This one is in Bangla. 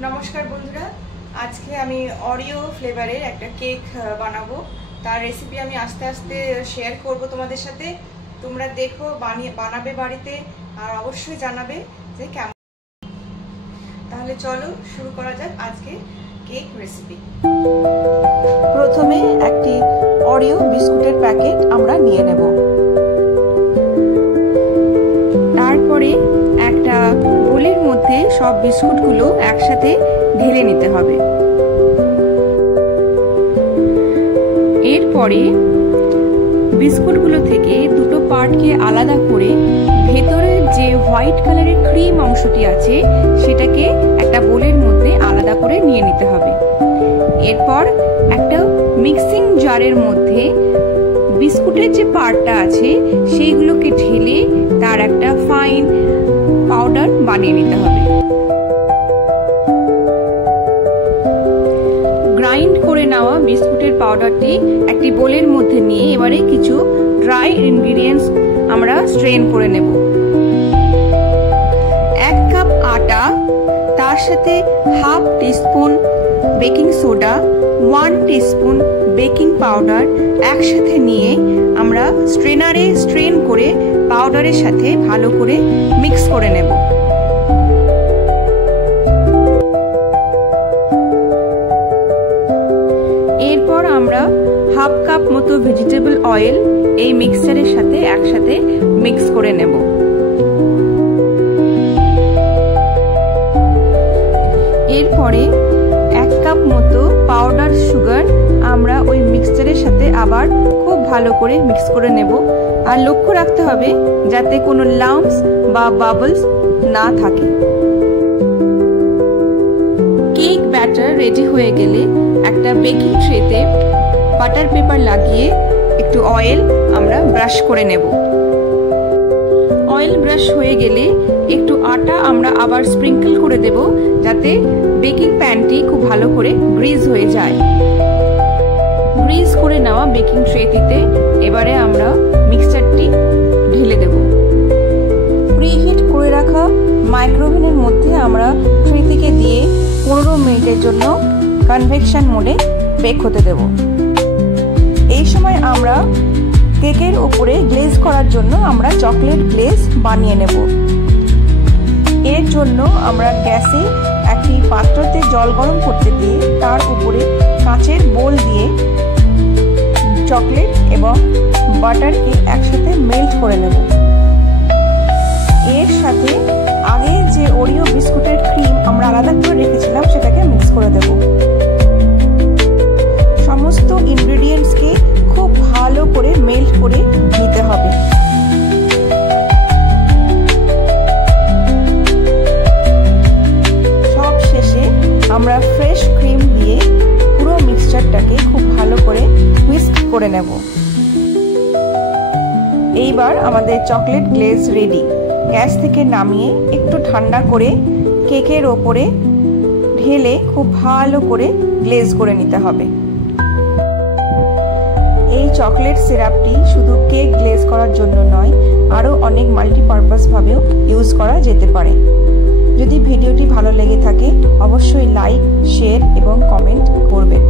नमस्कार बंधुरा आज के आमी ओरियो फ्लेवरेर एक केक बानाबो तार रेसिपि आमी आस्ते आस्ते शेयर करब तोमादेर साथे। तोमरा देखो बानाबे बाड़ीते और अवश्य जानाबे जे केमन। ताहले चलो शुरू करा जाक आज के केक रेसिपि। प्रथमे एकटी ओरियो बिस्कुटेर पैकेट आमरा निये नेब। तारपरे একটা বোলের মধ্যে সব বিস্কুটগুলো একসাথে ঢেলে নিতে হবে। এরপরে বিস্কুটগুলো থেকে দুটো পার্টকে আলাদা করে ভেতরের যে হোয়াইট কালারের ক্রিম অংশটি আছে সেটাকে একটা বোলের মধ্যে আলাদা করে নিয়ে নিতে হবে। এরপর একটা মিক্সিং জারের মধ্যে বিস্কুটের যে পার্টটা আছে সেইগুলোকে ঢেলে তার একটা ফাইন পাউডার বানিয়ে নিতে হবে। গ্রাইন্ড করে নেওয়া বিস্কুটের পাউডারটি একটি বোলের মধ্যে নিয়ে এবারে কিছু ড্রাই ইনগ্রেডিয়েন্টস আমরা স্ট্রেন করে নেব। 1 কাপ আটা, তার সাথে half teaspoon baking soda, 1 teaspoon baking powder একসাথে নিয়ে আমরা স্ট্রেনারে স্ট্রেন করে পাউডারের সাথে ভালো করে মিক্স করে নেব। এরপর আমরা হাফ কাপ মতো ভেজিটেবল অয়েল এই মিক্সচারের সাথে একসাথে মিক্স করে নেব। এরপরে 1 কাপ মতো পাউডার সুগার আমরা ওই মিক্সচারের সাথে আবার খুব ভালো করে মিক্স করে নেব। আর লক্ষ্য রাখতে হবে যাতে কোনো লাম্পস বা বাবলস না থাকে। কেক ব্যাটার রেডি হয়ে গেলে একটা বেকিং ট্রেতে বাটার পেপার লাগিয়ে একটু অয়েল আমরা ব্রাশ করে নেব। অয়েল ব্রাশ হয়ে গেলে একটু আটা আমরা আবার স্প্রিঙ্কল করে দেব যাতে বেকিং প্যানটি খুব ভালো করে গ্রিজ হয়ে যায়। গ্রিজ করে নেওয়া বেকিং ট্রেটিতে এবারে আমরা মিক্সচারটি ঢেলে দেব। প্রিহিট করে রাখা মাইক্রোওভেনের মধ্যে আমরা ট্রেটিকে দিয়ে 15 মিনিটের জন্য কনভেকশন মোডে বেক হতে দেব। এই সময় আমরা কেকের উপরে গ্লেজ করার জন্য আমরা চকলেট গ্লেজ বানিয়ে নেব। এর জন্য আমরা গ্যাসে একটি পাত্রতে জল গরম করতে দিয়ে তার উপরে কাঁচের বোল দিয়ে চকলেট এবং বাটারকে একসাথে মেল্ট করে নেব। এর সাথে আগে যে ওরিও বিস্কুটের ক্রিম আমরা আলাদা করে রেখেছিলাম সেটাকে মিক্স করে দেব। সমস্ত ইনগ্রেডিয়েন্টসকে খুব ভালো করে মেল্ট করে নিতে হবে। সব শেষে আমরা ফ্রেশ ক্রিম দিয়ে পুরো মিক্সচারটাকে খুব ভালো করে হুইস্ক করে নেব। এইবার আমাদের চকলেট গ্লেজ রেডি। গ্যাস থেকে নামিয়ে একটু ঠান্ডা করে কেকের ওপরে ঢেলে খুব ভালো করে গ্লেজ করে নিতে হবে। এই চকলেট সিরাপটি শুধু কেক গ্লেজ করার জন্য নয়, আরও অনেক মাল্টিপারপাস ভাবেও ইউজ করা যেতে পারে। যদি ভিডিওটি ভালো লেগে থাকে অবশ্যই লাইক, শেয়ার এবং কমেন্ট করবেন।